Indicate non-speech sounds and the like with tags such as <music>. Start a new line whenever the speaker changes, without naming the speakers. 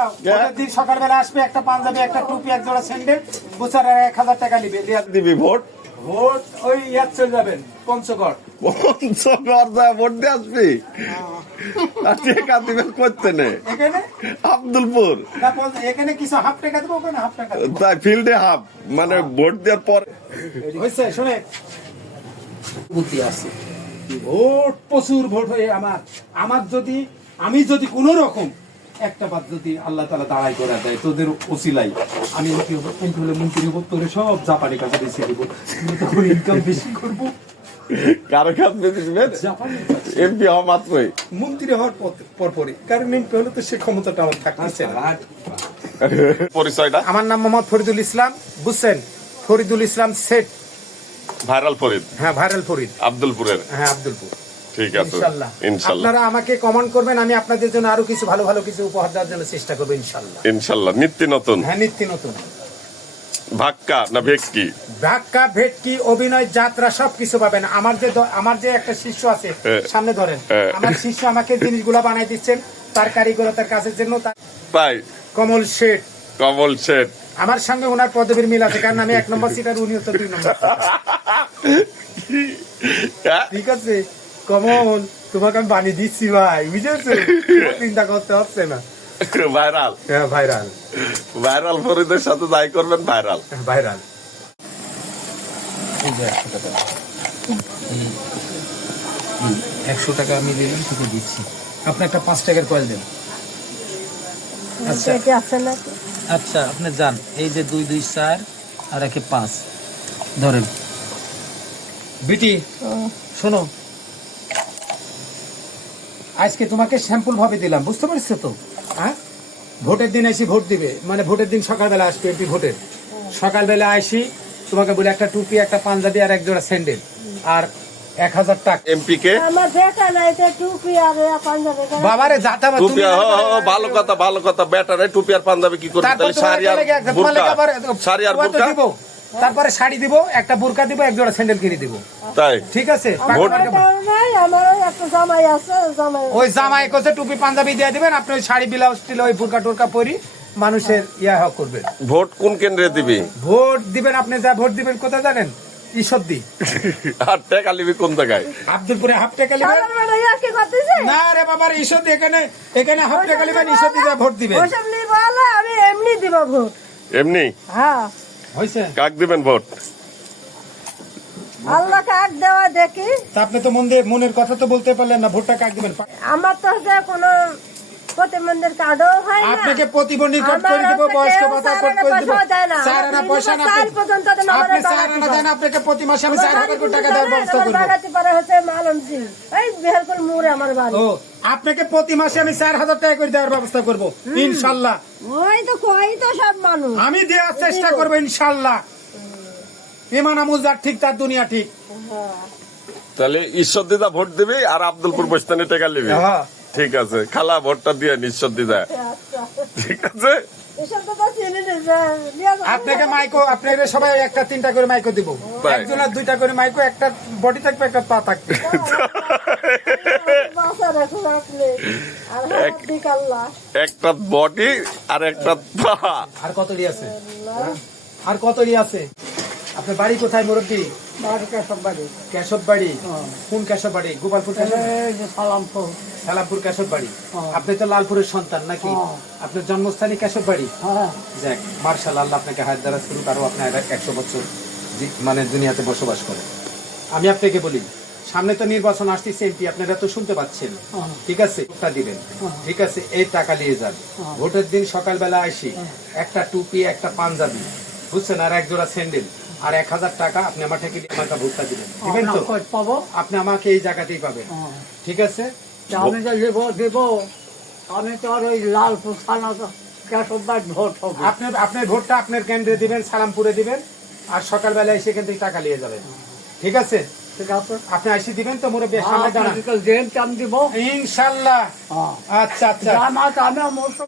দাঁড়াও ভোটের দিন সকালবেলা আসবে একটা পাঞ্জাবি একটা টুপি এক জোড়া স্যান্ডেল বুচার এক হাজার টাকা নিবে।
দিবি ভোট?
ভোট ওই ইয়ার চলে যাবেন পঞ্চগড়।
পঞ্চগড় যায় ভোট দিয়ে আসবি? আর টেকা দিবেন করতে নে। আব্দুলপুর।
এখানে কিছু হাফ টাকা দেবো ওখানে হাফ টাকা
তাই ফিল্ডে হাফ মানে ভোট দেওয়ার পর।
হয়েছে শুনে। বুদ্ধি আছে। ভোট প্রচুর ভোট হয়ে আমার আমার যদি আমি যদি কোন রকম একটা বাদ যদি আল্লাহ তালা দাঁড়াই করে দেয় তোদের ওসিলাই আমি এমপি হব এমপি হলে মন্ত্রী হব তোরে সব জাপানি কাছে বেছে দিব। তখন ইনকাম বেশি করব।
কারও কাজ বেশি এমপি হওয়া মাত্রই।
মন্ত্রী হওয়ার পরপরই। কারণ এমপি হলে তো সে ক্ষমতাটা আমার থাকতেছে
পরিচয়টা?
আমার নাম মোহাম্মদ ফরিদুল ইসলাম। বুঝছেন? ফরিদুল ইসলাম সেট
ভাইরাল ফরিদ।
হ্যাঁ ভাইরাল ফরিদ।
আব্দুলপুরের।
হ্যাঁ আব্দুলপুর।
ঠিক আছে।
ইনশাল্লাহ। আপনারা আমাকে কমেন্ট করবেন আমি আপনাদের জন্য আরও কিছু ভালো ভালো কিছু উপহার দেওয়ার জন্য চেষ্টা করব ইনশাল্লাহ।
ইনশাল্লাহ। নিত্য নতুন।
হ্যাঁ নিত্য নতুন।
ভাক্কা না ভেক্কি
ধাক্কা ভেটকি অভিনয় যাত্রা সবকিছু পাবেন। আমার যে আমার যে একটা শিষ্য আছে। সামনে ধরেন। আমার শিষ্য আমাকে জিনিসগুলো বানাই দিচ্ছেন তার কারিগরতার কাজের জন্য
তাই
কমল শেঠ।
কমল শেঠ।
আমার সঙ্গে ওনার পদবীর মিল আছে কারণ আমি এক নম্বর সিটার উনি হচ্ছে দুই নম্বর
হ্যাঁ? <laughs>
ঠিক আছে? কমল তোমাকে আমি বানিয়ে দিচ্ছি ভাই বুঝেছ? <laughs> চিন্তা করতে হচ্ছে না।
ভাইরাল।
হ্যাঁ ভাইরাল।
ভাইরাল ফরিদের সাথে যাই করবেন ভাইরাল।
ভাইরাল। একশো টাকা। আমি দিলাম তোকে দিচ্ছি। আপনি একটা পাঁচ টাকার কয়েল দেন। আচ্ছা। আচ্ছা আপনি যান। এই যে দুই দুই চার আর একে পাঁচ। ধরেন। বিটি শোনো আজকে তোমাকে স্যাম্পল ভাবে দিলাম বুঝতে পারছ তো? হ্যাঁ? ভোটের দিন এসে ভোট দিবে মানে ভোটের দিন সকালবেলা আসবে এমপি ভোটের। সকালবেলা আসি তোমাকে বলে একটা টুপি একটা পাঞ্জাবি আর এক জোড়া স্যান্ডেল আর এক হাজার টাকা।
এমপি কে?
আমার দেখা নাই তো টুপি আর পাঞ্জাবি
বাবারে যাতা বা
টুপি ভালো কথা ভালো কথা বেটারে টুপি আর পাঞ্জাবি কি করবে শাড়ি আর শাড়ি আর
তারপরে শাড়ি দিব একটা বুরকা দিব এক জোড়া স্যান্ডেল কিনে দিব।
তাই?
ঠিক আছে?
ওই জামাই আছে জামাই
ওই জামাই কোসে টুপি পাঞ্জাবি দিয়ে দিবেন আপনি ওই শাড়ি ব্লাউজ টিল ওই বুরকা টুরকা পরি মানুষের ইয়া হক করবেন।
ভোট কোন কেন্দ্রে দিবি?
ভোট দিবেন আপনি যা ভোট দিবেন কোথায় জানেন? ঈশ্বরদি।
আর টেকা কোন জায়গায়?
আব্দুলপুরে হাফ টাকা না রে বাবার ঈশ্বরদি এখানে এখানে হাফ টাকা ঈশ্বরদি যা ভোট দিবেন।
আমি এমনি দিব ভোট।
এমনি?
হ্যাঁ।
হয়েছে
কাক দিবেন ভোট?
আল্লাহ কাক দেওয়া দেখি।
আপনি তো মন দিয়ে মনের কথা তো বলতে পারলেন না ভোটটা কাক দিবেন?
আমার তো যে কোনো প্রতিবন্ধীর কার্ডও হয় না।
আপনাকে প্রতিবন্ধী কার্ড করে দিব বয়স্ক ভাতা করে দিব। আনা পয়সা না
পর্যন্ত আমার
আপনি আনা দেন আপনাকে প্রতি মাসে আমি চার হাজার কোটি টাকা দেওয়ার ব্যবস্থা করব।
বাগাতি পারে হচ্ছে মালমজি এই বেহারপুর মোড়ে আমার বাড়ি।
ও আপনাকে প্রতি মাসে আমি চার হাজার টাকা করে দেওয়ার ব্যবস্থা করব। ইনশাল্লাহ।
ওই তো কই তো সব মানুষ।
আমি দেওয়ার চেষ্টা করব ইনশাল্লাহ। ইমান আমুল যার ঠিক তার দুনিয়া ঠিক।
তাহলে ঈশ্বর দিদা ভোট দিবি আর আব্দুলপুর বস্তানে টেকা লিবি
হ্যাঁ।
ঠিক আছে খালা ভোটটা দিয়ে ঈশ্বর দিদা
আচ্ছা
ঠিক আছে।
আপনাকে মাইকো আপনাকে সবাই একটা তিনটা করে মাইকো দিব। একজনের দুইটা করে মাইকো একটা বডি থাকবে একটা পা থাকবে। <laughs>
আল্লাহ।
একটা বডি আর একটা পা।
আর কতটি আছে? আর কতটি আছে? আপনার বাড়ি কোথায় মুরব্বী?
বাড়ি
কেশব বাড়ি কোন কেশব বাড়ি গোপালপুর
সালামপুর।
সালামপুর কেশব বাড়ি আপনি তো লালপুরের সন্তান নাকি? আপনার জন্মস্থানই কেশব বাড়ি
হ্যাঁ।
যাক মার্শাল আল্লাহ আপনাকে হায়াত দ্বারা শুরু আরও আপনার একশো বছর মানে দুনিয়াতে বসবাস করে আমি আপনাকে বলি সামনে তো নির্বাচন আসতেছে এমপি আপনারা তো শুনতে পাচ্ছেন। ঠিক আছে? দিবেন। ঠিক আছে? এই টাকা নিয়ে যান। ভোটের দিন সকালবেলা আসি। একটা টুপি একটা পাঞ্জাবি। বুঝছেন? আর এক জোড়া স্যান্ডেল। আর এক হাজার টাকা আপনি আমার থেকে আমাকে ভোটটা দিবেন। দিবেন তো?
পাবো?
আপনি আমাকে এই জায়গাতেই পাবেন। ঠিক আছে?
আমি তো দেব দেব। আমি তো আর ওই ভোট হবে।
আপনার আপনার ভোটটা আপনার কেন্দ্রে দিবেন সালামপুরে দিবেন আর সকালবেলা এসে এখান থেকে টাকা নিয়ে যাবেন। ঠিক আছে? আপনি এসে দিবেন তো মোরে বেশ সামনে দাঁড়ান। ইনশাল্লাহ।
হ্যাঁ
আচ্ছা আচ্ছা।
আমার